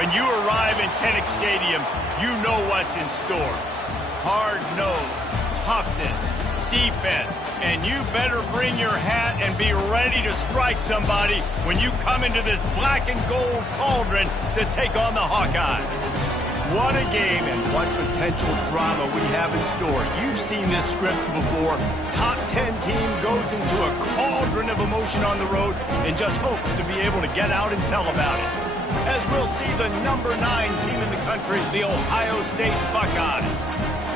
When you arrive in Kinnick Stadium, you know what's in store. Hard nose, toughness, defense, and you better bring your hat and be ready to strike somebody when you come into this black and gold cauldron to take on the Hawkeyes. What a game and what potential drama we have in store. You've seen this script before. Top 10 team goes into a cauldron of emotion on the road and just hopes to be able to get out and tell about it. As we'll see the number 9 team in the country, the Ohio State Buckeyes,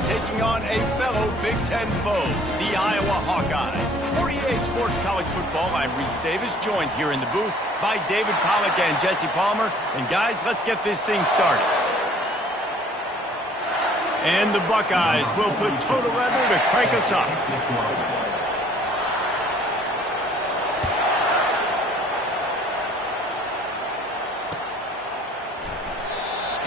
taking on a fellow Big Ten foe, the Iowa Hawkeyes. For EA Sports College Football, I'm Reese Davis, joined here in the booth by David Pollack and Jesse Palmer. And guys, let's get this thing started. And the Buckeyes will put total weather to crank us up.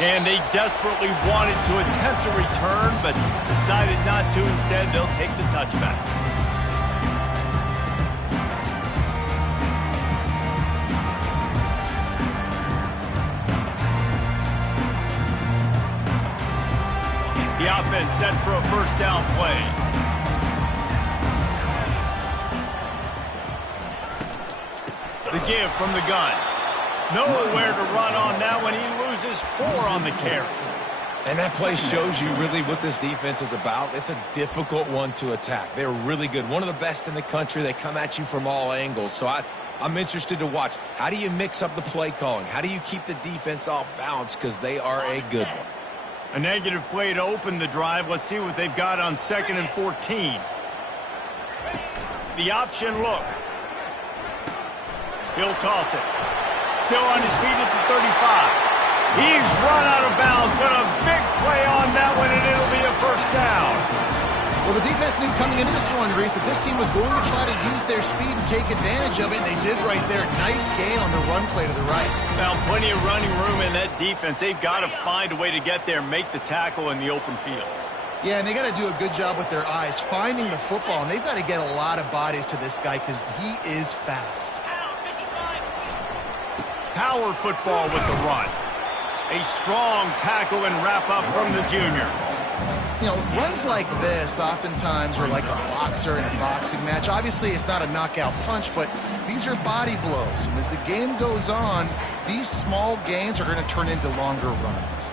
And they desperately wanted to attempt a return, but decided not to. Instead, they'll take the touchback. The offense set for a first down play. The give from the gun. Nowhere to run on that one. He loses 4 on the carry. And that play shows you really what this defense is about. It's a difficult one to attack. They're really good. One of the best in the country. They come at you from all angles. So I'm interested to watch. How do you mix up the play calling? How do you keep the defense off balance? Because they are a good one. A negative play to open the drive. Let's see what they've got on 2nd and 14. The option look. He'll toss it. Still on his feet at the 35. He's run out of bounds, but a big play on that one, and it'll be a first down. Well, the defense knew coming into this one, Reese, that this team was going to try to use their speed and take advantage of it, and they did right there. Nice gain on the run play to the right. Found plenty of running room in that defense. They've got to find a way to get there, make the tackle in the open field. Yeah, and they got to do a good job with their eyes, finding the football, and they've got to get a lot of bodies to this guy because he is fast. Power football with the run. A strong tackle and wrap-up from the junior. You know, runs like this oftentimes are like a boxer in a boxing match. Obviously, it's not a knockout punch, but these are body blows. And as the game goes on, these small gains are going to turn into longer runs.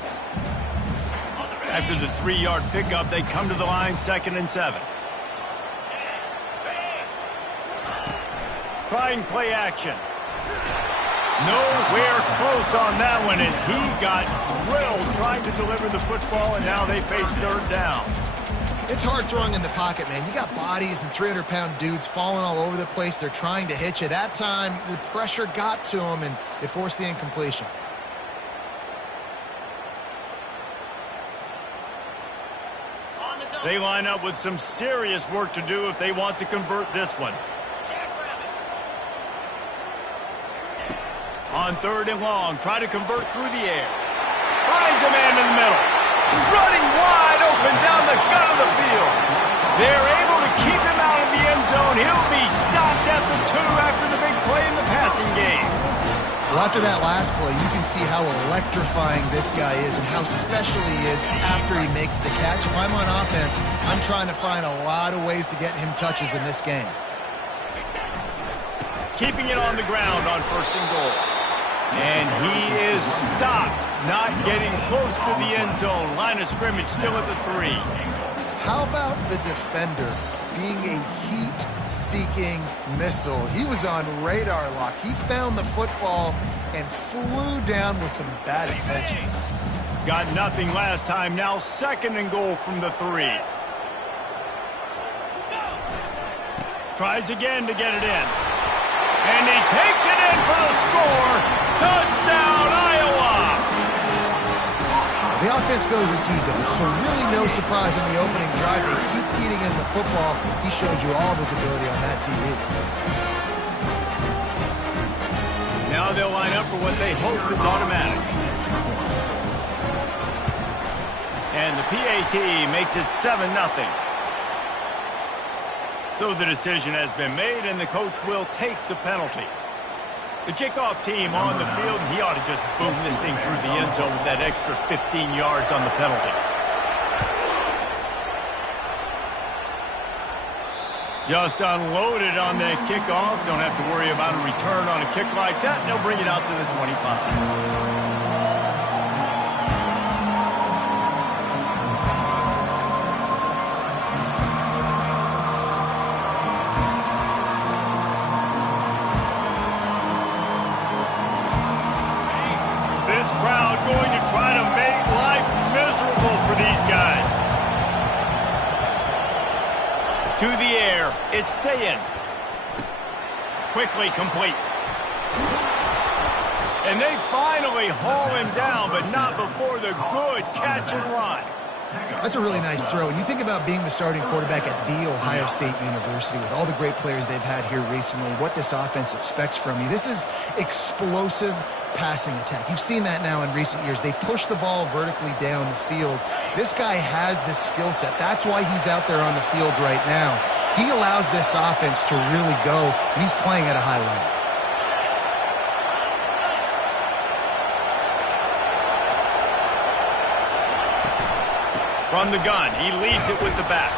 After the 3-yard pickup, they come to the line 2nd and 7. Trying play action. Nowhere close on that one as he got drilled trying to deliver the football, and now they face 3rd down. It's hard throwing in the pocket, man. You got bodies and 300-pound dudes falling all over the place. They're trying to hit you. That time, the pressure got to him, and it forced the incompletion. They line up with some serious work to do if they want to convert this one. On 3rd and long, try to convert through the air. Finds a man in the middle. He's running wide open down the gut of the field. They're able to keep him out of the end zone. He'll be stopped at the 2 after the big play in the passing game. Well, after that last play, you can see how electrifying this guy is and how special he is after he makes the catch. If I'm on offense, I'm trying to find a lot of ways to get him touches in this game. Keeping it on the ground on 1st and goal. And he is stopped, not getting close to the end zone. Line of scrimmage still at the 3. How about the defender being a heat-seeking missile? He was on radar lock. He found the football and flew down with some bad intentions. Got nothing last time. Now 2nd and goal from the 3. Tries again to get it in. And he takes it in for the score. Touchdown, Iowa! The offense goes as he goes, so really no surprise in the opening drive. They keep feeding him the football. He showed you all of his ability on that TV. Now they'll line up for what they hope is automatic. And the PAT makes it 7-0. So the decision has been made, and the coach will take the penalty. The kickoff team on the field, and he ought to just boom this thing through the end zone with that extra 15 yards on the penalty. Just unloaded on that kickoff. Don't have to worry about a return on a kick like that. They'll bring it out to the 25. Crowd going to try to make life miserable for these guys. To the air, it's Sayin. Quickly complete. And they finally haul him down, but not before the good catch and run. That's a really nice throw. And you think about being the starting quarterback at The Ohio State University with all the great players they've had here recently, what this offense expects from you. This is explosive passing attack. You've seen that now in recent years. They push the ball vertically down the field. This guy has this skill set. That's why he's out there on the field right now. He allows this offense to really go, and he's playing at a high level. From the gun, he leads it with the back.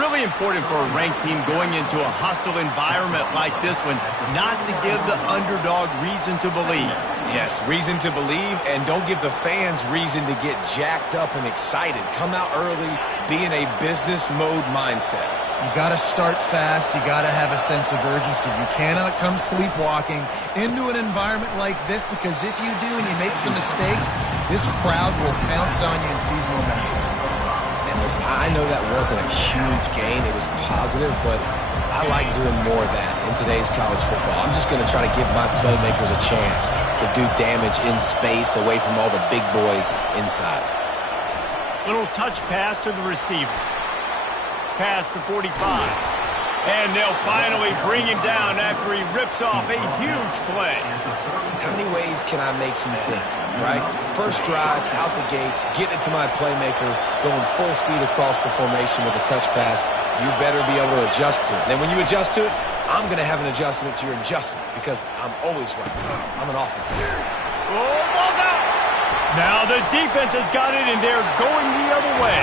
Really important for a ranked team going into a hostile environment like this one, not to give the underdog reason to believe. Yes, reason to believe, and don't give the fans reason to get jacked up and excited. Come out early, be in a business mode mindset. You got to start fast. You got to have a sense of urgency. You cannot come sleepwalking into an environment like this, because if you do and you make some mistakes, this crowd will pounce on you and seize momentum. Listen, I know that wasn't a huge gain. It was positive, but I like doing more of that in today's college football. I'm just going to try to give my playmakers a chance to do damage in space away from all the big boys inside. Little touch pass to the receiver. Past the 45. And they'll finally bring him down after he rips off a huge play. How many ways can I make him think, right? First drive, out the gates, get it to my playmaker, going full speed across the formation with a touch pass. You better be able to adjust to it. Then when you adjust to it, I'm going to have an adjustment to your adjustment, because I'm always right. I'm an offensive player. Oh, ball's out! Now the defense has got it, and they're going the other way.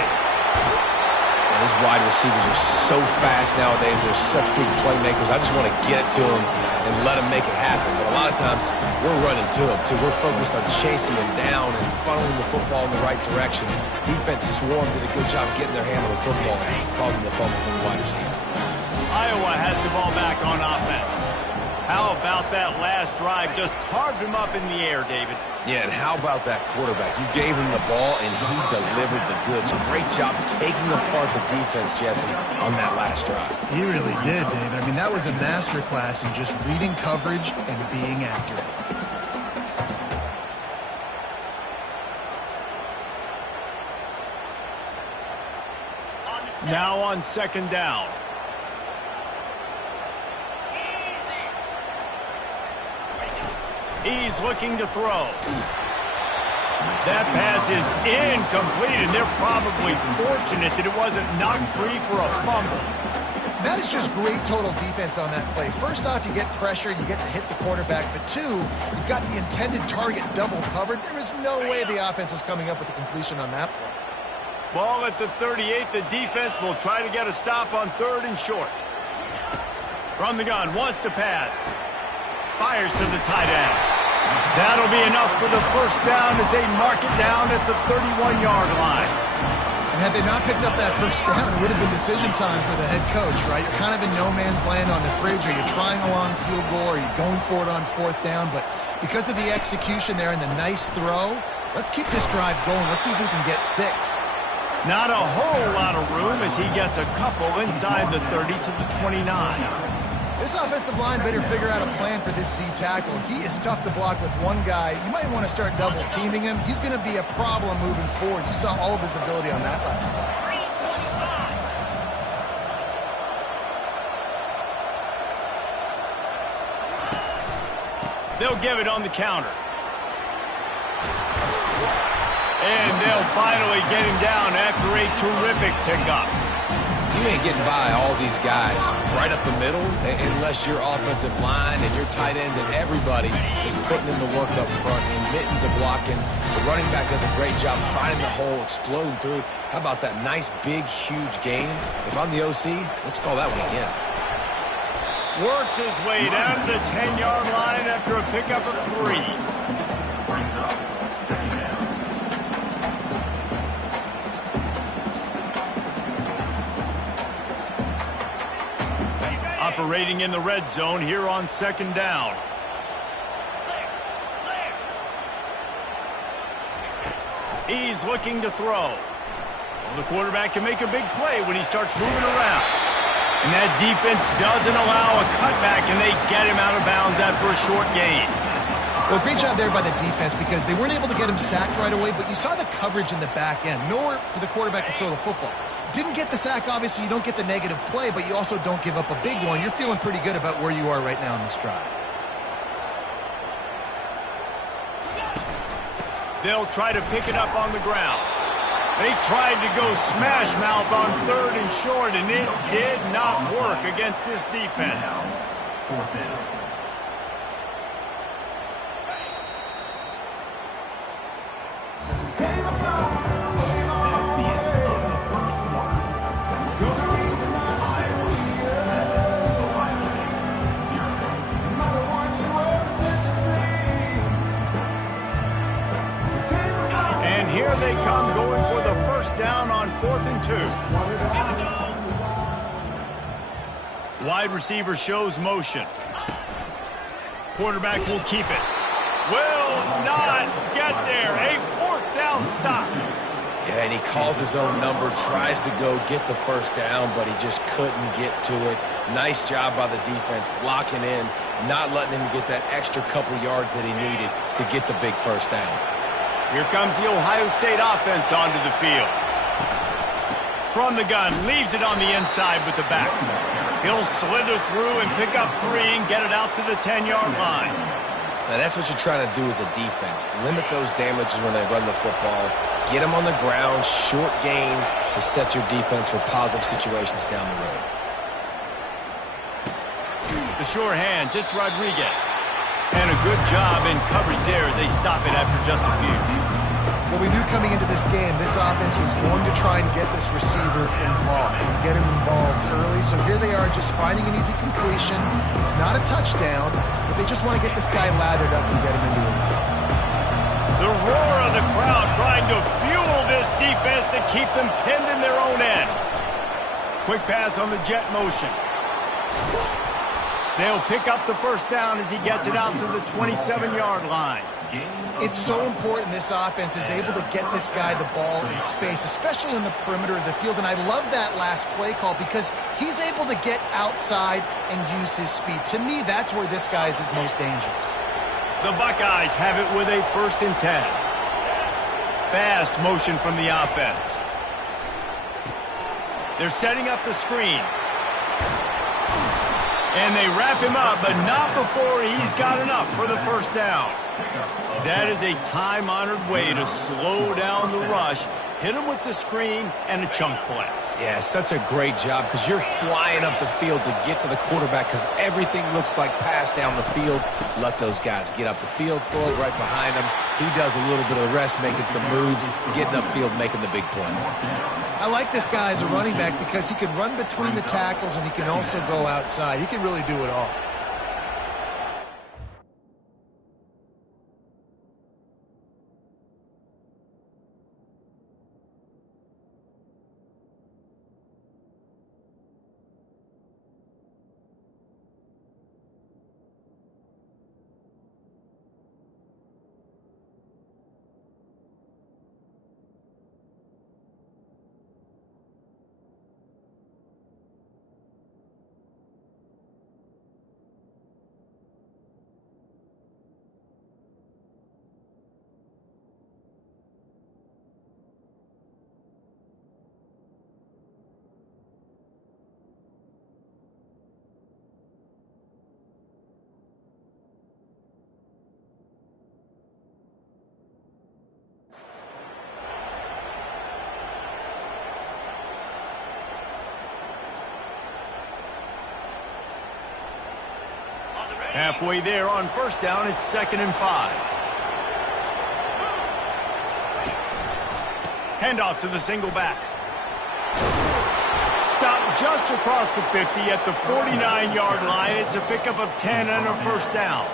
These wide receivers are so fast nowadays. They're such big playmakers. I just want to get it to them and let them make it happen. But a lot of times, we're running to them, too. We're focused on chasing them down and funneling the football in the right direction. Defense Swarm did a good job getting their hand on the football, causing the fumble from the wide receiver. Iowa has the ball back on offense. How about that last drive? Just carved him up in the air, David. Yeah, and how about that quarterback? You gave him the ball, and he delivered the goods. Great job taking apart the defense, Jesse, on that last drive. He really did, David. I mean, that was a masterclass in just reading coverage and being accurate. Now on second down. He's looking to throw. That pass is incomplete, and they're probably fortunate that it wasn't knocked free for a fumble. That is just great total defense on that play. First off, you get pressure and you get to hit the quarterback, but two, you've got the intended target double covered. There is no way the offense was coming up with a completion on that play. Ball at the 38. The defense will try to get a stop on third and short. From the gun, wants to pass. Fires to the tight end. That'll be enough for the first down as they mark it down at the 31-yard line. And had they not picked up that first down, it would have been decision time for the head coach, right? You're kind of in no man's land on the fridge. Are you trying a long field goal? Are you going for it on fourth down? But because of the execution there and the nice throw, let's keep this drive going. Let's see if we can get 6. Not a whole lot of room as he gets a couple inside the 30 to the 29. This offensive line better figure out a plan for this D tackle. He is tough to block with one guy. You might want to start double teaming him. He's going to be a problem moving forward. You saw all of his ability on that last play. They'll give it on the counter. And they'll finally get him down after a terrific pickup. You ain't getting by all these guys right up the middle unless your offensive line and your tight ends and everybody is putting in the work up front, committing to blocking. The running back does a great job finding the hole, exploding through. How about that nice, big, huge gain? If I'm the OC, let's call that one again. Works his way down to the 10-yard line after a pickup of 3. Operating in the red zone here on 2nd down. He's looking to throw. Well, the quarterback can make a big play when he starts moving around. And that defense doesn't allow a cutback, and they get him out of bounds after a short gain. Well, great job there by the defense because they weren't able to get him sacked right away, but you saw the coverage in the back end. Nowhere for the quarterback to throw the football. Didn't get the sack, obviously. You don't get the negative play, but you also don't give up a big one. You're feeling pretty good about where you are right now in this drive. They'll try to pick it up on the ground. They tried to go smash mouth on 3rd and short, and it did not work against this defense. 4th down. That's the end of the first quarter. Iowa 7, Ohio State 0. And here they come going for the first down on 4th and 2. Wide receiver shows motion. Quarterback will keep it. Will not get there. A 4th down stop. Yeah, and he calls his own number, tries to go get the first down, but he just couldn't get to it. Nice job by the defense, locking in, not letting him get that extra couple yards that he needed to get the big first down. Here comes the Ohio State offense onto the field. From the gun, leaves it on the inside with the back. He'll slither through and pick up 3 and get it out to the 10-yard line. Now, that's what you're trying to do as a defense. Limit those damages when they run the football. Get them on the ground, short gains to set your defense for positive situations down the road. The sure hand, just Rodriguez. And a good job in coverage there as they stop it after just a few. Well, we knew coming into this game, this offense was going to try and get this receiver involved, get him involved early. So here they are just finding an easy completion. It's not a touchdown, but they just want to get this guy lathered up and get him into it. The roar of the crowd trying to fuel this defense to keep them pinned in their own end. Quick pass on the jet motion. They'll pick up the first down as he gets it out to the 27-yard line. It's so important this offense is able to get this guy the ball in space, especially in the perimeter of the field. And I love that last play call because he's able to get outside and use his speed. To me, that's where this guy is his most dangerous. The Buckeyes have it with a 1st and 10. Fast motion from the offense. They're setting up the screen. And they wrap him up, but not before he's got enough for the first down. That is a time-honored way to slow down the rush, hit him with the screen, and a chunk play. Yeah, such a great job because you're flying up the field to get to the quarterback because everything looks like pass down the field. Let those guys get up the field, throw it right behind him. He does a little bit of the rest, making some moves, getting upfield, making the big play. I like this guy as a running back because he can run between the tackles and he can also go outside. He can really do it all. Halfway there on first down, it's 2nd and 5. Handoff to the single back. Stop just across the 50 at the 49-yard line. It's a pickup of 10 and a first down.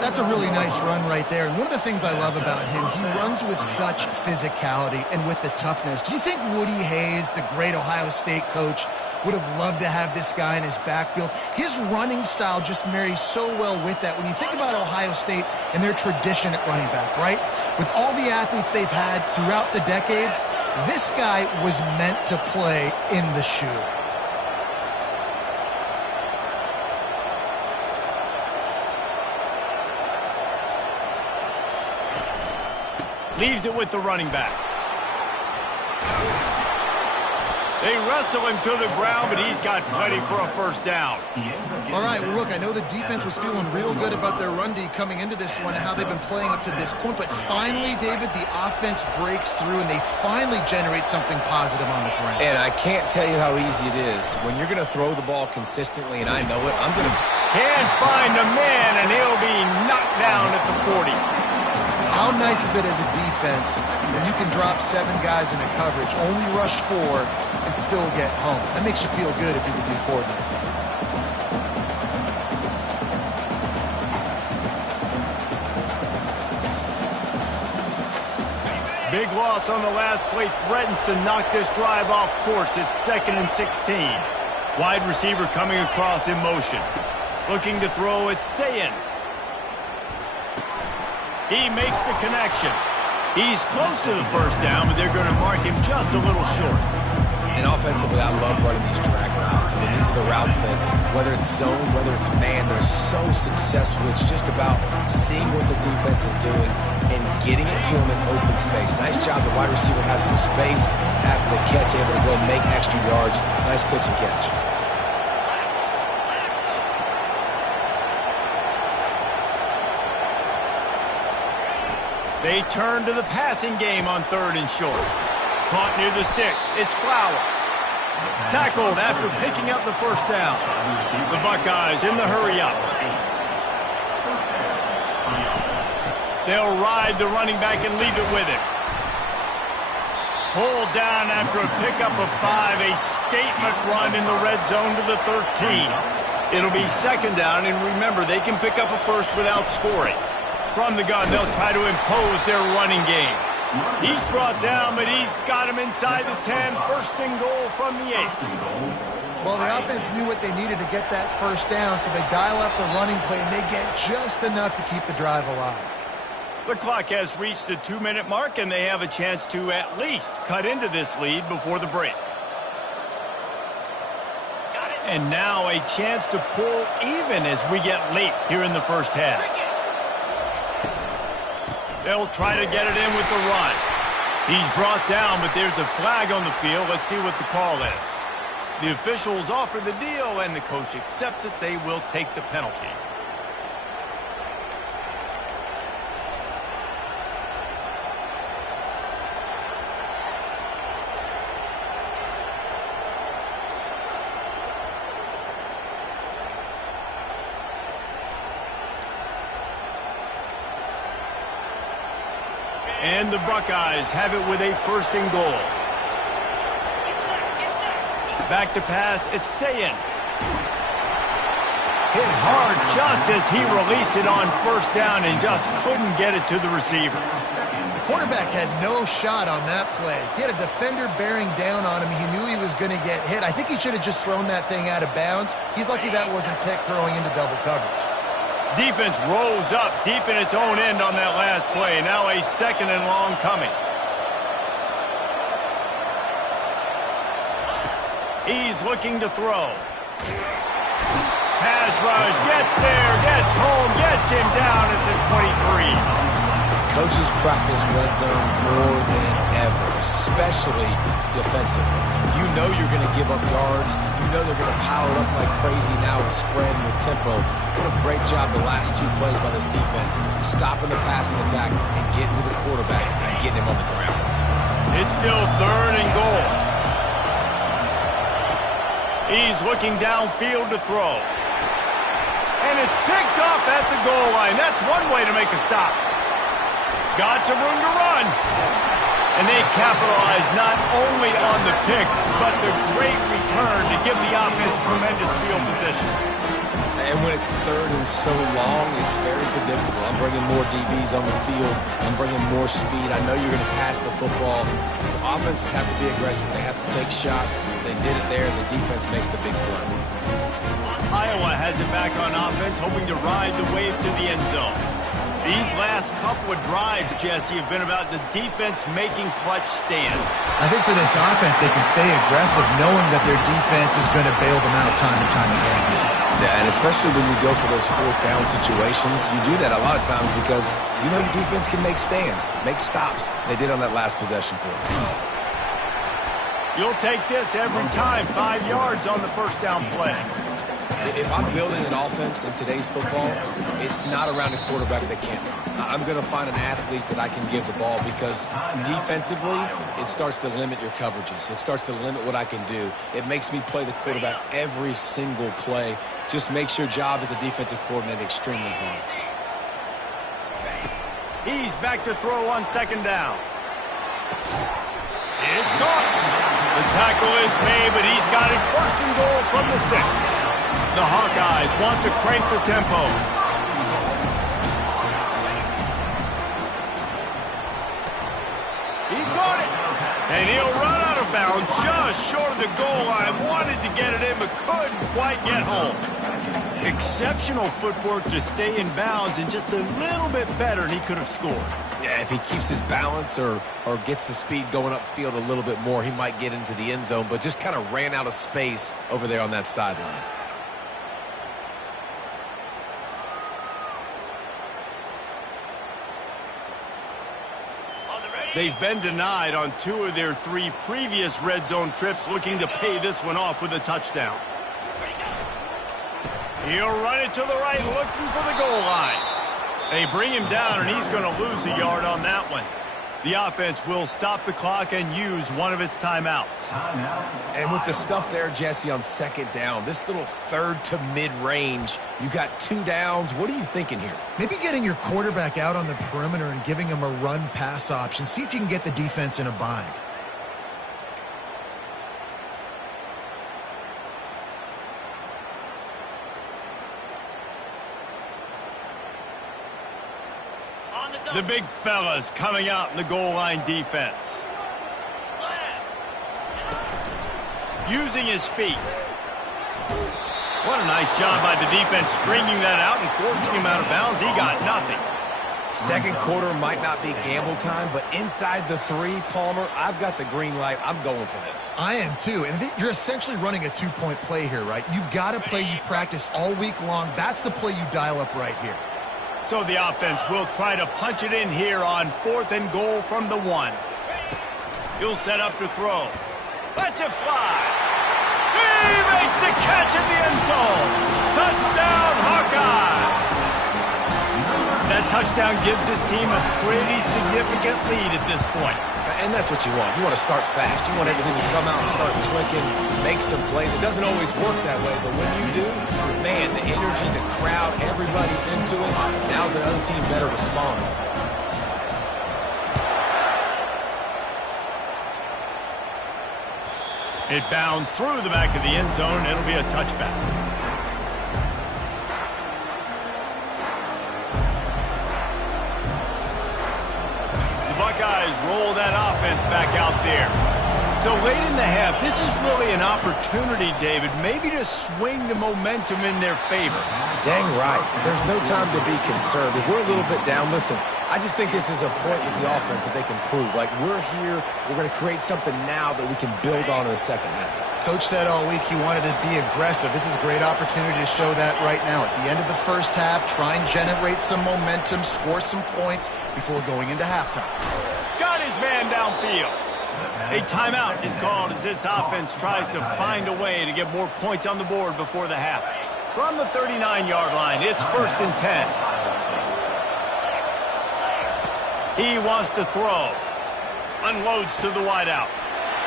That's a really nice run right there. And one of the things I love about him, he runs with such physicality and with the toughness. Do you think Woody Hayes, the great Ohio State coach, would have loved to have this guy in his backfield? His running style just marries so well with that. When you think about Ohio State and their tradition at running back, right? With all the athletes they've had throughout the decades, this guy was meant to play in the shoe. Leaves it with the running back. They wrestle him to the ground, but he's got plenty for a first down. All right, well, look, I know the defense was feeling real good about their run D coming into this one and how they've been playing up to this point, but finally, David, the offense breaks through and they finally generate something positive on the ground. And I can't tell you how easy it is. When you're going to throw the ball consistently, and I know it, I'm going to... Can't find a man, and he'll be knocked down at the 40. How nice is it as a defense when you can drop 7 guys into coverage, only rush 4, and still get home? That makes you feel good if you're the D coordinator. Big loss on the last play threatens to knock this drive off course. It's 2nd and 16. Wide receiver coming across in motion. Looking to throw, it's Sayin. He makes the connection. He's close to the first down, but they're going to mark him just a little short. And offensively, I love running these drag routes. I mean, these are the routes that, whether it's zone, whether it's man, they're so successful. It's just about seeing what the defense is doing and getting it to him in open space. Nice job. The wide receiver has some space after the catch, able to go make extra yards. Nice pitch and catch. They turn to the passing game on 3rd and short. Caught near the sticks. It's Flowers. Tackled after picking up the first down. The Buckeyes in the hurry up. They'll ride the running back and leave it with him. Pulled down after a pickup of 5. A statement run in the red zone to the 13. It'll be 2nd down, and remember, they can pick up a first without scoring. From the gun, they'll try to impose their running game. He's brought down, but he's got him inside the 10. 1st and goal from the 8. Well, the offense knew what they needed to get that first down, so they dial up the running play, and they get just enough to keep the drive alive. The clock has reached the 2-minute mark, and they have a chance to at least cut into this lead before the break. And now a chance to pull even as we get late here in the first half. They'll try to get it in with the run. He's brought down, but there's a flag on the field. Let's see what the call is. The officials offer the deal, and the coach accepts it. They will take the penalty. And the Buckeyes have it with a 1st and goal. Back to pass, it's Sayin. Hit hard just as he released it on 1st down and just couldn't get it to the receiver. The quarterback had no shot on that play. He had a defender bearing down on him. He knew he was going to get hit. I think he should have just thrown that thing out of bounds. He's lucky that wasn't picked throwing into double coverage. Defense rolls up deep in its own end on that last play. Now a 2nd and long coming. He's looking to throw. Pass rush, gets there, gets home, gets him down at the 23. Coaches practice red zone more than ever, especially defensively. You know you're going to give up yards. You know they're going to pile it up like crazy now with spread and with tempo. What a great job the last 2 plays by this defense, stopping the passing attack and getting to the quarterback and getting him on the ground. It's still 3rd and goal. He's looking downfield to throw. And it's picked off at the goal line. That's one way to make a stop. Got some room to run. And they capitalize not only on the pick, but the great return to give the offense tremendous field position. And when it's third and so long, it's very predictable. I'm bringing more DBs on the field. I'm bringing more speed. I know you're going to pass the football. So offenses have to be aggressive. They have to take shots. They did it there. The defense makes the big play. Iowa has it back on offense, hoping to ride the wave to the end zone. These last couple of drives, Jesse, have been about the defense making clutch stand. I think for this offense, they can stay aggressive knowing that their defense is going to bail them out time and time again. Yeah, and especially when you go for those fourth down situations, you do that a lot of times because you know your defense can make stands, make stops. They did on that last possession for them. You'll take this every time, 5 yards on the first down play. If I'm building an offense in today's football, it's not around a quarterback that can't run. I'm going to find an athlete that I can give the ball because defensively, it starts to limit your coverages. It starts to limit what I can do. It makes me play the quarterback every single play. Just makes your job as a defensive coordinator extremely hard. He's back to throw on second down. It's caught. The tackle is made, but he's got it first and goal from the 6. The Hawkeyes want to crank the tempo. He got it. And he'll run out of bounds just short of the goal line. Wanted to get it in, but couldn't quite get home. Exceptional footwork to stay in bounds, and just a little bit better, and he could have scored. Yeah, if he keeps his balance or gets the speed going upfield a little bit more, he might get into the end zone, but just kind of ran out of space over there on that sideline. They've been denied on 2 of their 3 previous red zone trips, looking to pay this one off with a touchdown. He'll run it to the right, looking for the goal line. They bring him down, and he's going to lose a yard on that one. The offense will stop the clock and use one of its timeouts. And with the stuff there, Jesse, on second down, this little third to mid-range, you got 2 downs. What are you thinking here? Maybe getting your quarterback out on the perimeter and giving him a run-pass option. See if you can get the defense in a bind. The big fellas coming out in the goal line defense. Using his feet. What a nice job by the defense stringing that out and forcing him out of bounds. He got nothing. Second quarter might not be gamble time, but inside the 3, Palmer, I've got the green light. I'm going for this. I am too, and you're essentially running a 2-point play here, right? You've got to play you practice all week long. That's the play you dial up right here. So the offense will try to punch it in here on 4th and goal from the 1. He'll set up to throw. Lets it fly. He makes the catch in the end zone. Touchdown, Hawkeye. That touchdown gives his team a pretty significant lead at this point. And that's what you want. You want to start fast. You want everything to come out and start clicking, make some plays. It doesn't always work that way, but when you do, man, the energy, the crowd, everybody's into it. Now the other team better respond. It bounds through the back of the end zone. It'll be a touchback. Buckeyes roll that offense back out there. So late in the half, this is really an opportunity, David, maybe to swing the momentum in their favor. Dang right. There's no time to be concerned. If we're a little bit down, listen, I just think this is a point with the offense that they can prove. Like, we're here, we're going to create something now that we can build on in the second half. Coach said all week he wanted to be aggressive. This is a great opportunity to show that right now. At the end of the first half, try and generate some momentum, score some points before going into halftime. Got his man downfield. A timeout is called as this offense tries to find a way to get more points on the board before the half. From the 39-yard line, it's 1st and 10. He wants to throw. Unloads to the wideout.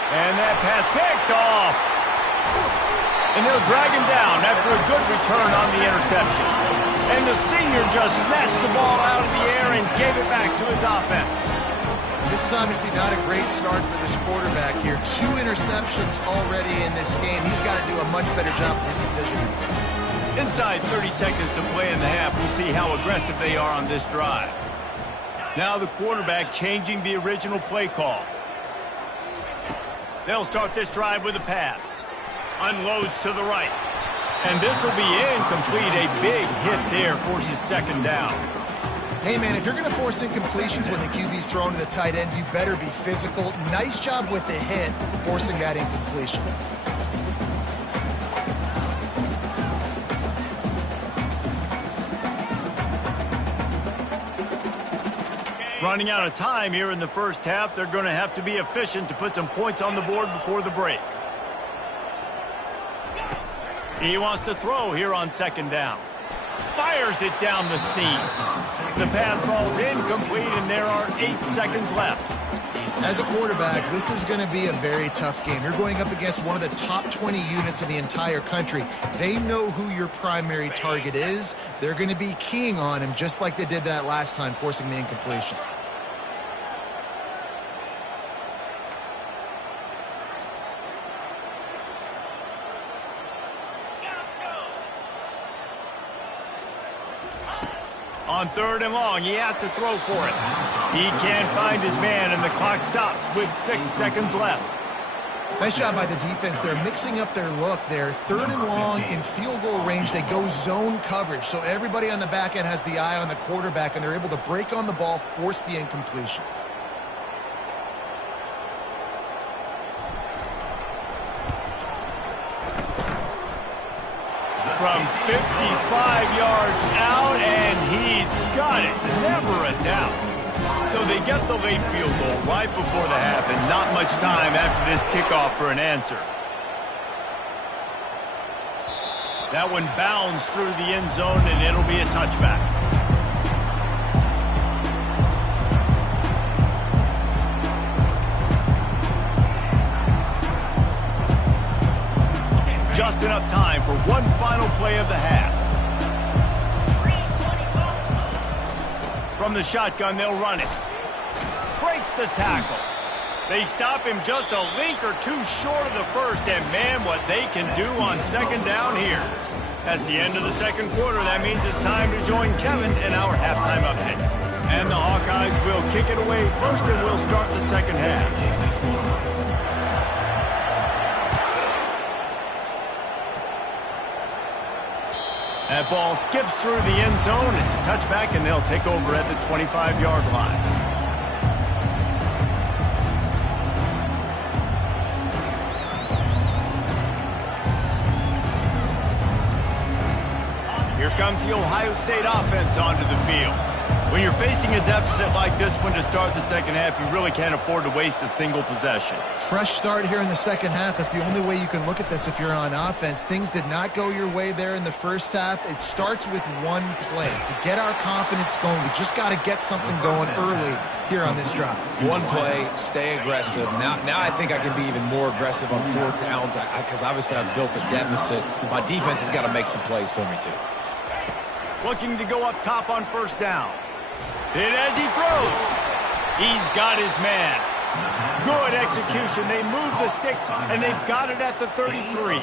And that pass picked off. And they'll drag him down after a good return on the interception. And the senior just snatched the ball out of the air and gave it back to his offense. This is obviously not a great start for this quarterback here. 2 interceptions already in this game. He's got to do a much better job with his decision. Inside 30 seconds to play in the half. We'll see how aggressive they are on this drive. Now the quarterback changing the original play call. They'll start this drive with a pass. Unloads to the right. And this will be incomplete. A big hit there forces second down. Hey, man, if you're going to force incompletions when the QB's thrown to the tight end, you better be physical. Nice job with the hit, forcing that incompletion. Running out of time here in the first half. They're going to have to be efficient to put some points on the board before the break. He wants to throw here on second down. Fires it down the seam. The pass falls incomplete, and there are 8 seconds left. As a quarterback, this is going to be a very tough game. You're going up against one of the top 20 units in the entire country. They know who your primary target is. They're going to be keying on him just like they did that last time, forcing the incompletion. On 3rd and long, he has to throw for it. He can't find his man, and the clock stops with 6 seconds left. Nice job by the defense. They're mixing up their look there. 3rd and long in field goal range. They go zone coverage. So everybody on the back end has the eye on the quarterback, and they're able to break on the ball, force the incompletion. From 55 yards out, and he's got it. Never a doubt. So they get the late field goal right before the half, and not much time after this kickoff for an answer. That one bounds through the end zone, and it'll be a touchback. Just enough time for one final play of the half. From the shotgun, they'll run it. Breaks the tackle. They stop him just a link or two short of the first, and man, what they can do on second down here. That's the end of the second quarter. That means it's time to join Kevin in our halftime update. And the Hawkeyes will kick it away first, and we'll start the second half. That ball skips through the end zone. It's a touchback, and they'll take over at the 25-yard line. Here comes the Ohio State offense onto the field. When you're facing a deficit like this one to start the second half, you really can't afford to waste a single possession. Fresh start here in the second half. That's the only way you can look at this if you're on offense. Things did not go your way there in the first half. It starts with one play. To get our confidence going, we just got to get something going early here on this drive. One play, stay aggressive. Now I think I can be even more aggressive on 4th downs because obviously I've built a deficit. My defense has got to make some plays for me too. Looking to go up top on 1st down. And as he throws, he's got his man. Good execution. They move the sticks, and they've got it at the 33.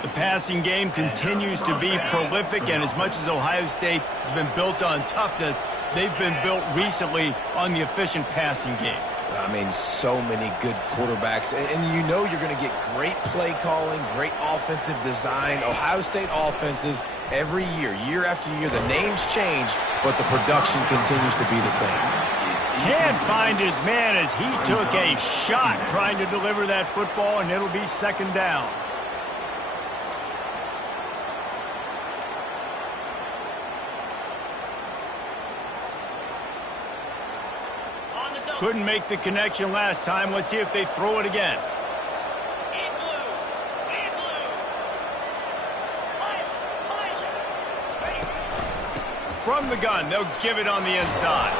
The passing game continues to be prolific, and as much as Ohio State has been built on toughness, they've been built recently on the efficient passing game. I mean, so many good quarterbacks, and you know you're going to get great play calling, great offensive design. Ohio State offenses every year after year, the names change, but the production continues to be the same. Can't find his man as he took a shot trying to deliver that football, and it'll be 2nd down. Couldn't make the connection last time. Let's see if they throw it again. From the gun, they'll give it on the inside.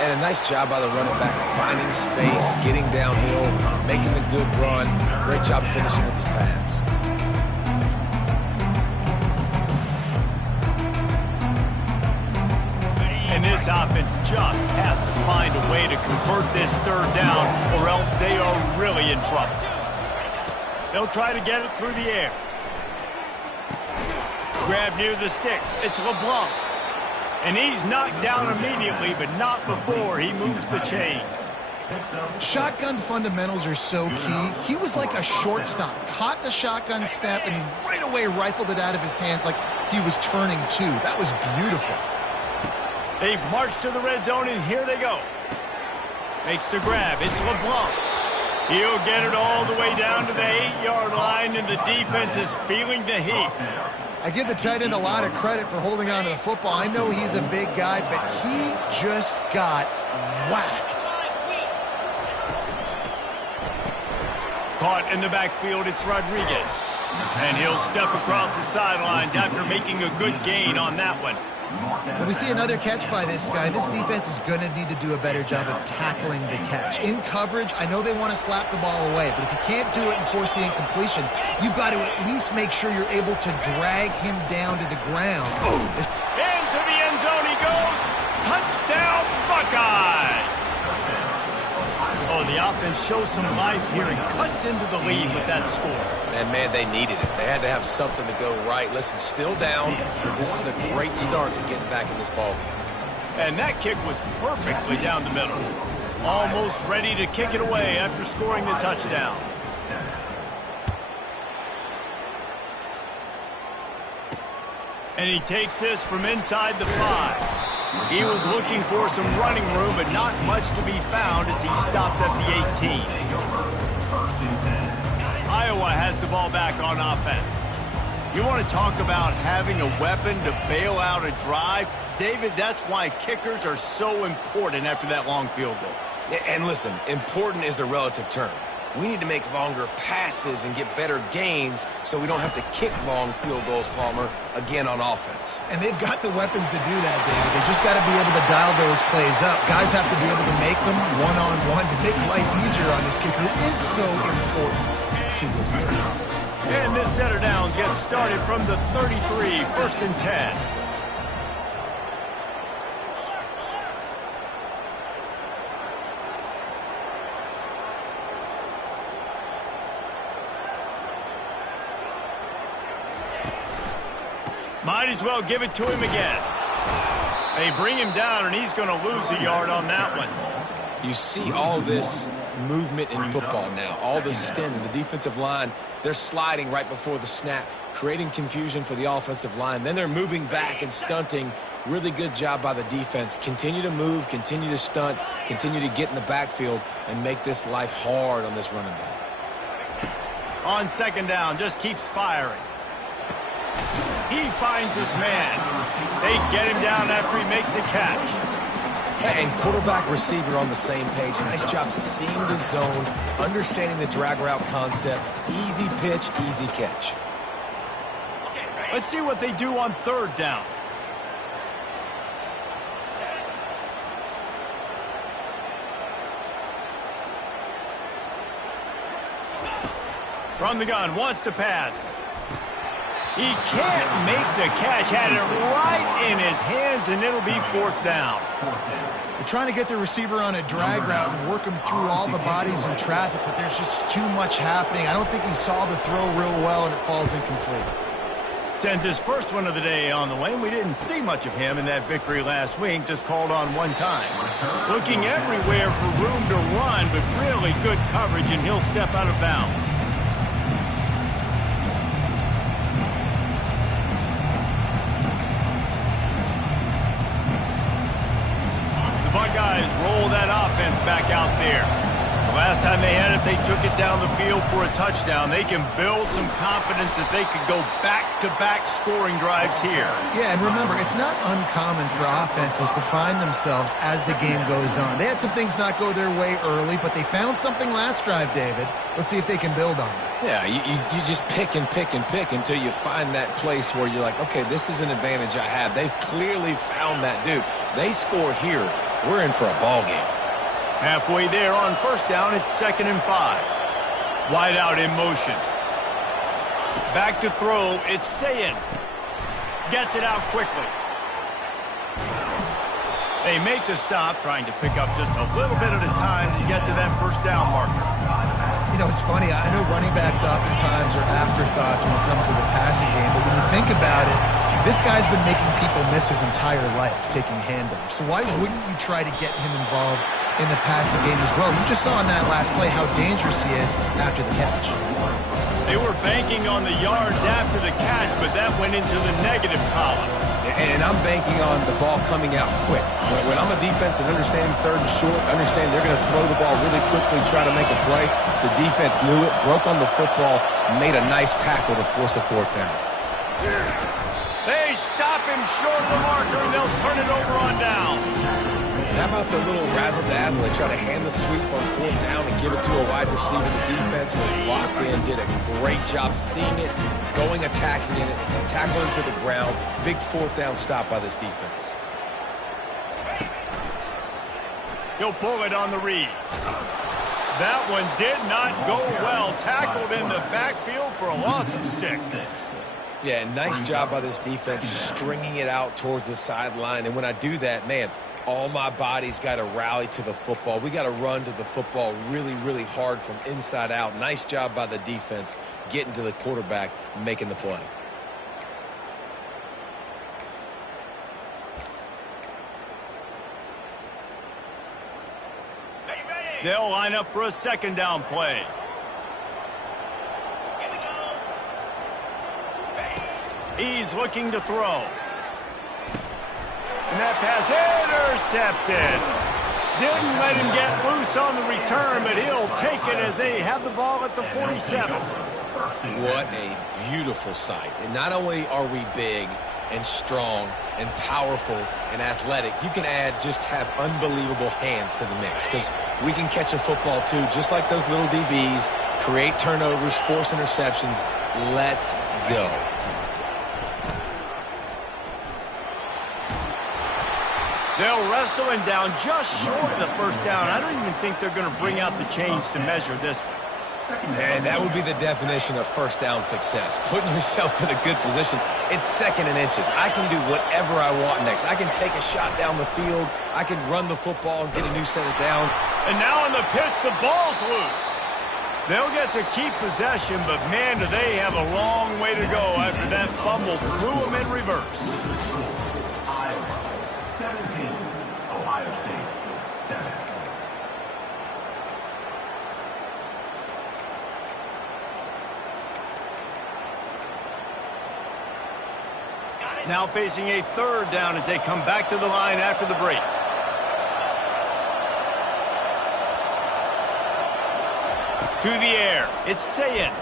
And a nice job by the running back, finding space, getting downhill, making a good run. Great job finishing with his pads. And this offense just has to find a way to convert this third down, or else they are really in trouble. They'll try to get it through the air. Grab near the sticks. It's LeBlanc. And he's knocked down immediately, but not before he moves the chains. Shotgun fundamentals are so key. He was like a shortstop. Caught the shotgun snap and right away rifled it out of his hands like he was turning two. That was beautiful. They've marched to the red zone, and here they go. Makes the grab. It's LeBlanc. He'll get it all the way down to the 8-yard line, and the defense is feeling the heat. I give the tight end a lot of credit for holding on to the football. I know he's a big guy, but he just got whacked. Caught in the backfield, it's Rodriguez. And he'll step across the sidelines after making a good gain on that one. When we see another catch by this guy, this defense is going to need to do a better job of tackling the catch. In coverage, I know they want to slap the ball away, but if you can't do it and force the incompletion, you've got to at least make sure you're able to drag him down to the ground. Into the end zone he goes. Touchdown, Buckeyes! Oh, the offense shows some life here and cuts into the lead with that score. And, man, they needed it. They had to have something to go right. Listen, still down, but this is a great start to getting back in this ballgame. And that kick was perfectly down the middle. Almost ready to kick it away after scoring the touchdown. And he takes this from inside the 5. He was looking for some running room, but not much to be found as he stopped at the 18. Iowa has the ball back on offense. You want to talk about having a weapon to bail out a drive? David, that's why kickers are so important after that long field goal. And listen, important is a relative term. We need to make longer passes and get better gains so we don't have to kick long field goals, Palmer, again on offense. And they've got the weapons to do that, David. They just got to be able to dial those plays up. Guys have to be able to make them one-on-one to make life easier on this kicker. It is so important to this team. And this setter downs gets started from the 33, 1st and 10. Might as well give it to him again. They bring him down, and he's going to lose a yard on that one. You see all this movement in football now, all the stemming. The defensive line, they're sliding right before the snap, creating confusion for the offensive line. Then they're moving back and stunting. Really good job by the defense. Continue to move, continue to stunt, continue to get in the backfield, and make this life hard on this running back. On 2nd down, just keeps firing. He finds his man. They get him down after he makes the catch. And quarterback receiver on the same page. Nice job seeing the zone, understanding the drag route concept. Easy pitch, easy catch. Let's see what they do on 3rd down. From the gun, wants to pass. He can't make the catch. Had it right in his hands, and it'll be 4th down. They're trying to get the receiver on a drag route and work him through all the bodies in traffic, but there's just too much happening. I don't think he saw the throw real well, and it falls incomplete. Sends his first one of the day on the way. We didn't see much of him in that victory last week, just called on one time. Looking everywhere for room to run, but really good coverage, and he'll step out of bounds. Buckeyes roll that offense back out there. The last time they had it, they took it down the field for a touchdown. They can build some confidence that they could go back-to-back scoring drives here. Yeah, and remember, it's not uncommon for offenses to find themselves as the game goes on. They had some things not go their way early, but they found something last drive, David. Let's see if they can build on it. Yeah, you just pick and pick and pick until you find that place where you're like, okay, this is an advantage I have. They've clearly found that dude. They score here. We're in for a ball game. Halfway there on 1st down, it's 2nd and 5. Wide out in motion. Back to throw, it's Sayin. Gets it out quickly. They make the stop, trying to pick up just a little bit at a time to get to that first down marker. You know, it's funny. I know running backs oftentimes are afterthoughts when it comes to the passing game, but when you think about it, this guy's been making people miss his entire life taking handoffs. So why wouldn't you try to get him involved in the passing game as well? You just saw in that last play how dangerous he is after the catch. They were banking on the yards after the catch, but that went into the negative column. And I'm banking on the ball coming out quick. When I'm a defense and understand third and short, understand they're going to throw the ball really quickly, try to make a play. The defense knew it, broke on the football, made a nice tackle to force a fourth down. They stop him short of the marker, and they'll turn it over on down. How about the little razzle-dazzle? They try to hand the sweep on fourth down and give it to a wide receiver. The defense was locked in, did a great job seeing it, going, attacking it, tackling to the ground. Big fourth down stop by this defense. He'll pull it on the read. That one did not go well. Tackled in the backfield for a loss of 6. Yeah, nice job by this defense stringing it out towards the sideline. And when I do that, man, all my body's got to rally to the football. We got to run to the football really, really hard from inside out. Nice job by the defense getting to the quarterback, making the play. They'll line up for a second down play. He's looking to throw. And that pass intercepted. Didn't let him get loose on the return, but he'll take it as they have the ball at the 47. What a beautiful sight. And not only are we big and strong and powerful and athletic, you can just have unbelievable hands to the mix, because we can catch a football too, just like those little DBs, create turnovers, force interceptions. Let's go. They'll wrestle him down just short of the first down. I don't even think they're going to bring out the chains to measure this one. And that would be the definition of first down success. Putting yourself in a good position. It's second and inches. I can do whatever I want next. I can take a shot down the field. I can run the football and get a new set of down. And now on the pitch, the ball's loose. They'll get to keep possession, but man, do they have a long way to go after that fumble threw them in reverse. 17, Ohio State 7. Now facing a third down as they come back to the line after the break. To the air, it's Sayin.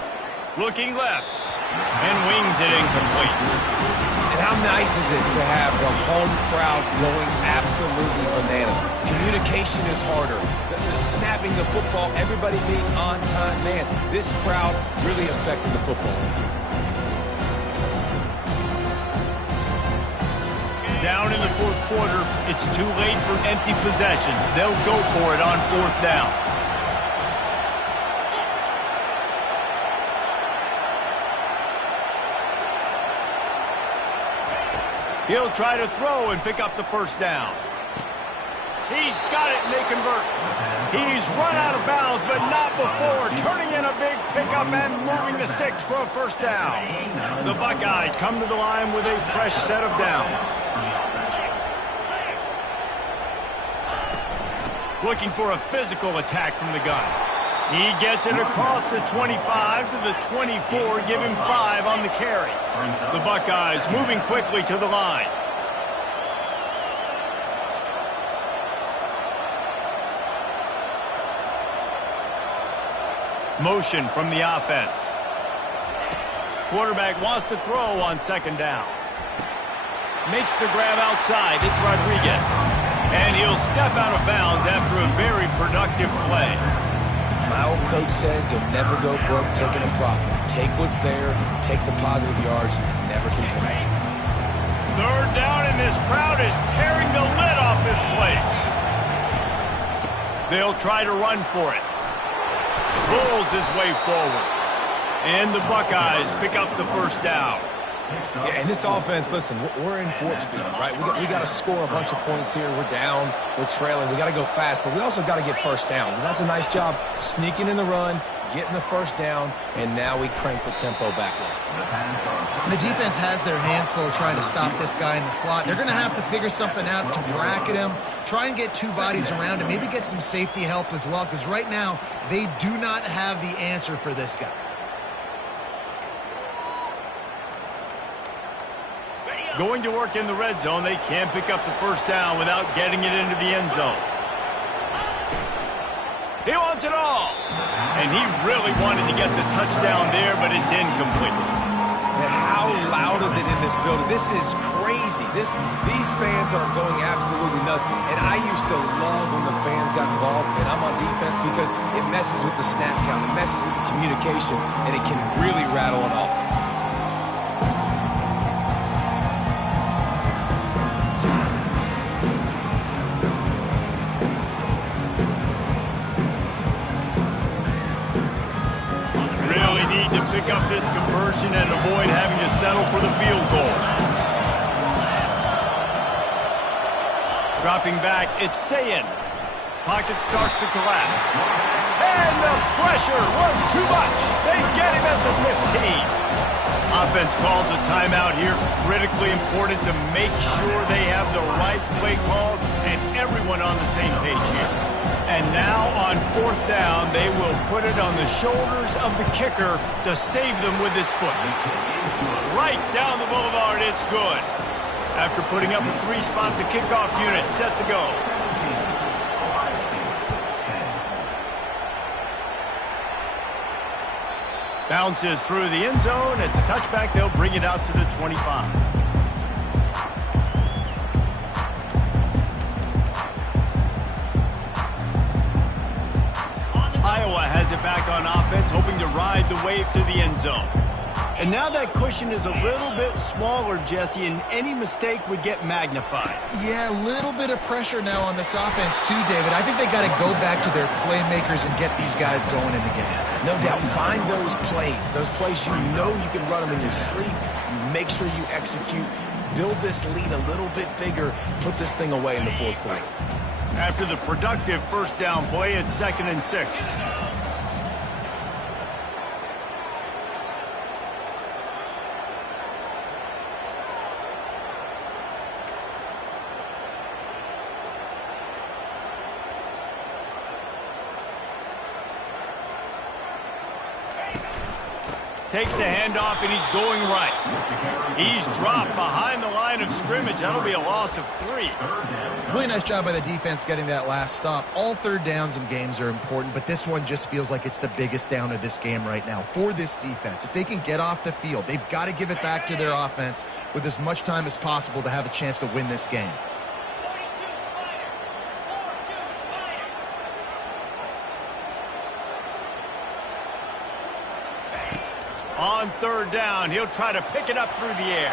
Looking left, and wings it incomplete. And how nice is it to have the home crowd going absolutely bananas? Communication is harder. The snapping the football, everybody being on time. Man, this crowd really affected the football game. Down in the fourth quarter, it's too late for empty possessions. They'll go for it on fourth down. He'll try to throw and pick up the first down. He's got it, and they convert. He's run out of bounds, but not before turning in a big pickup and moving the sticks for a first down. The Buckeyes come to the line with a fresh set of downs. Looking for a physical attack from the gun. He gets it across the 25 to the 24, give him 5 on the carry. The Buckeyes moving quickly to the line. Motion from the offense. Quarterback wants to throw on second down. Makes the grab outside. It's Rodriguez. And he'll step out of bounds after a very productive play. My old coach said you'll never go broke taking a profit. Take what's there, take the positive yards, and never complain. Third down, and this crowd is tearing the lid off this place. They'll try to run for it. Pulls his way forward. And the Buckeyes pick up the first down. Yeah, and this offense, listen, we're in warp speed, right? We got to score a bunch of points here. We're down, we're trailing. We got to go fast, but we also got to get first downs. And that's a nice job sneaking in the run, getting the first down, and now we crank the tempo back up. The defense has their hands full trying to stop this guy in the slot. They're going to have to figure something out to bracket him, try and get two bodies around him, maybe get some safety help as well, because right now they do not have the answer for this guy. Going to work in the red zone, they can't pick up the first down without getting it into the end zone. He wants it all. And he really wanted to get the touchdown there, but it's incomplete. And how loud is it in this building? This is crazy. These fans are going absolutely nuts. And I used to love when the fans got involved, and I'm on defense, because it messes with the snap count, it messes with the communication, and it can really rattle an offense. Pick up this conversion and avoid having to settle for the field goal. Dropping back, it's Sayin. Pocket starts to collapse. And the pressure was too much. They get him at the 15. Offense calls a timeout here. Critically important to make sure they have the right play called and everyone on the same page here. And now on fourth down, they will put it on the shoulders of the kicker to save them with his foot. Right down the boulevard, it's good. After putting up a three-spot, the kickoff unit set to go. Bounces through the end zone. It's a touchback. They'll bring it out to the 25. Iowa has it back on offense, hoping to ride the wave to the end zone. And now that cushion is a little bit smaller, Jesse, and any mistake would get magnified. Yeah, a little bit of pressure now on this offense too, David. I think they got to go back to their playmakers and get these guys going in the game. No doubt. Find those plays you know you can run them in your sleep. You make sure you execute. Build this lead a little bit bigger. Put this thing away in the fourth quarter. After the productive first down play, it's 2nd and 6. Takes the handoff, and he's going right. He's dropped behind the line of scrimmage. That'll be a loss of 3. Really nice job by the defense getting that last stop. All third downs in games are important, but this one just feels like it's the biggest down of this game right now for this defense. If they can get off the field, they've got to give it back to their offense with as much time as possible to have a chance to win this game. On third down, he'll try to pick it up through the air.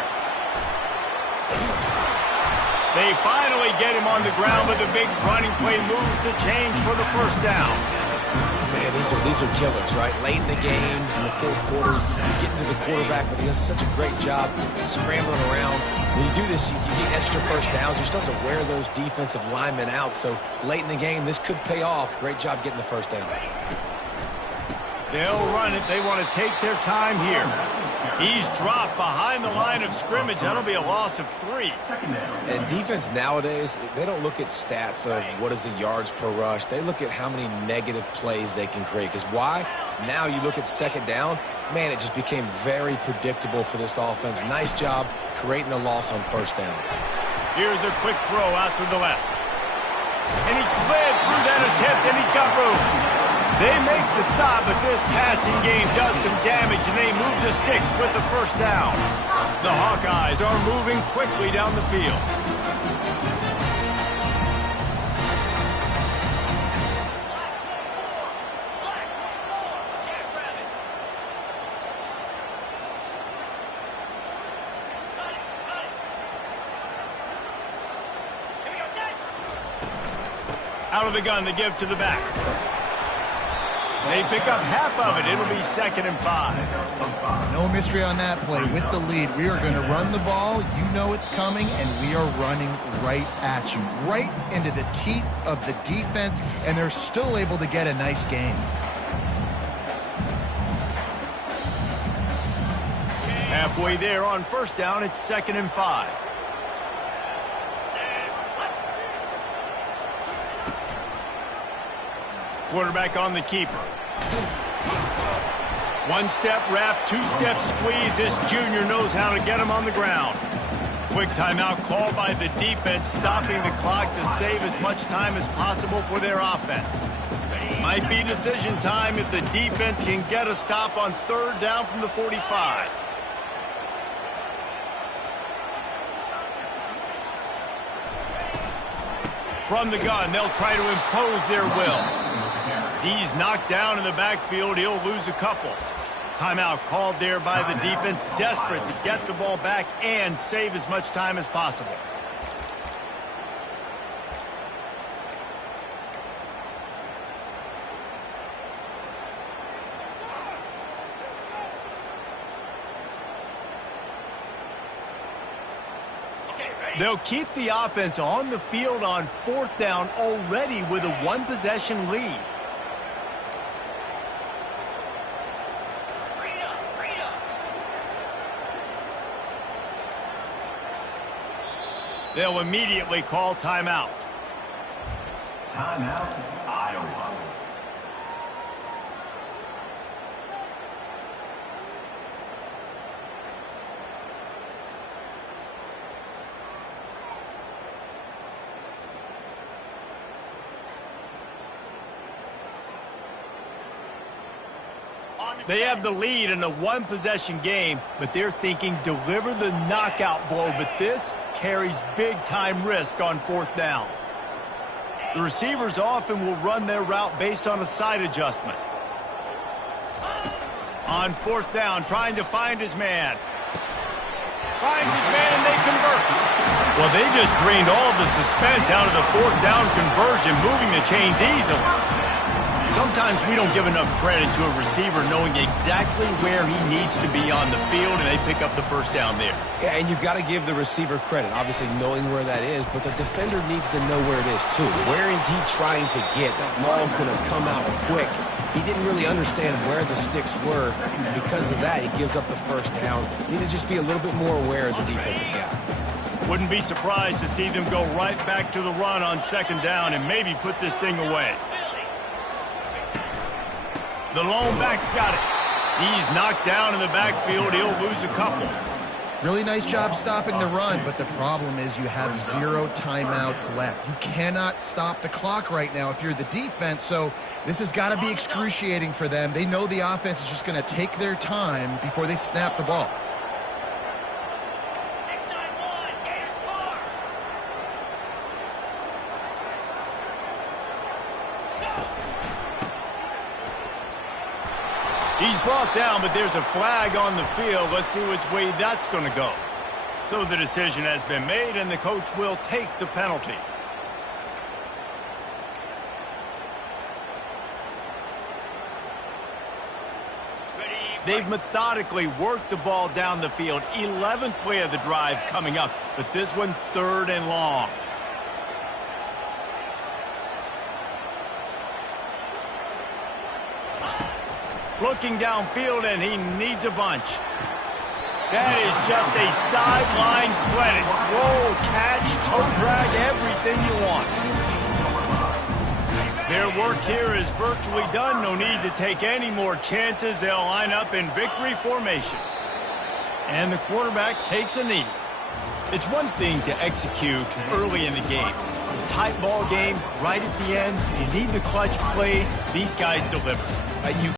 They finally get him on the ground, but the big running play moves the change for the first down. Man, these are killers, right? Late in the game, in the fourth quarter, you get into the quarterback, but he does such a great job scrambling around. When you do this, you get extra first downs. You start to wear those defensive linemen out. So late in the game, this could pay off. Great job getting the first down. They'll run it. They want to take their time here. He's dropped behind the line of scrimmage. That'll be a loss of 3. And defense nowadays, they don't look at stats of what is the yards per rush. They look at how many negative plays they can create. Because why? Now you look at second down, man, it just became very predictable for this offense. Nice job creating the loss on first down. Here's a quick throw out to the left. And he slid through that attempt, and he's got room. They make the stop, but this passing game does some damage, and they move the sticks with the first down. The Hawkeyes are moving quickly down the field. Out of the gun to give to the back. They pick up half of it. It'll be 2nd and 5. No mystery on that play. With the lead, we are going to run the ball. You know it's coming, and we are running right at you, right into the teeth of the defense, and they're still able to get a nice gain. Halfway there on 1st down, it's 2nd and 5. Quarterback on the keeper. 1-step wrap, 2-step squeeze. This junior knows how to get him on the ground. Quick timeout called by the defense, stopping the clock to save as much time as possible for their offense. Might be decision time if the defense can get a stop on 3rd down from the 45. From the gun, they'll try to impose their will. He's knocked down in the backfield. He'll lose a couple. Timeout called there by the defense, desperate to get the ball back and save as much time as possible. They'll keep the offense on the field on 4th down already with a 1-possession lead. They'll immediately call timeout. Timeout, Iowa. They have the lead in a 1-possession game, but they're thinking deliver the knockout blow, but this carries big-time risk on 4th down. The receivers often will run their route based on a side adjustment. On 4th down, trying to find his man. Finds his man, they convert. Well, they just drained all of the suspense out of the 4th down conversion, moving the chains easily. Sometimes we don't give enough credit to a receiver knowing exactly where he needs to be on the field, and they pick up the 1st down there. Yeah, and you've got to give the receiver credit, obviously knowing where that is, but the defender needs to know where it is too. Where is he trying to get? That ball's going to come out quick. He didn't really understand where the sticks were, and because of that, he gives up the 1st down. You need to just be a little bit more aware as a defensive guy. Wouldn't be surprised to see them go right back to the run on 2nd down and maybe put this thing away. The lone back's got it. He's knocked down in the backfield. He'll lose a couple. Really nice job stopping the run, but the problem is you have 0 timeouts left. You cannot stop the clock right now if you're the defense, so this has got to be excruciating for them. They know the offense is just going to take their time before they snap the ball. He's brought down, but there's a flag on the field. Let's see which way that's going to go. So the decision has been made, and the coach will take the penalty. They've methodically worked the ball down the field. 11th play of the drive coming up, but this one 3rd and long. Looking downfield, and he needs a bunch. That is just a sideline credit. Roll, catch, toe drag, everything you want. Their work here is virtually done. No need to take any more chances. They'll line up in victory formation. And the quarterback takes a knee. It's one thing to execute early in the game. Tight ball game, right at the end. You need the clutch plays. These guys deliver. You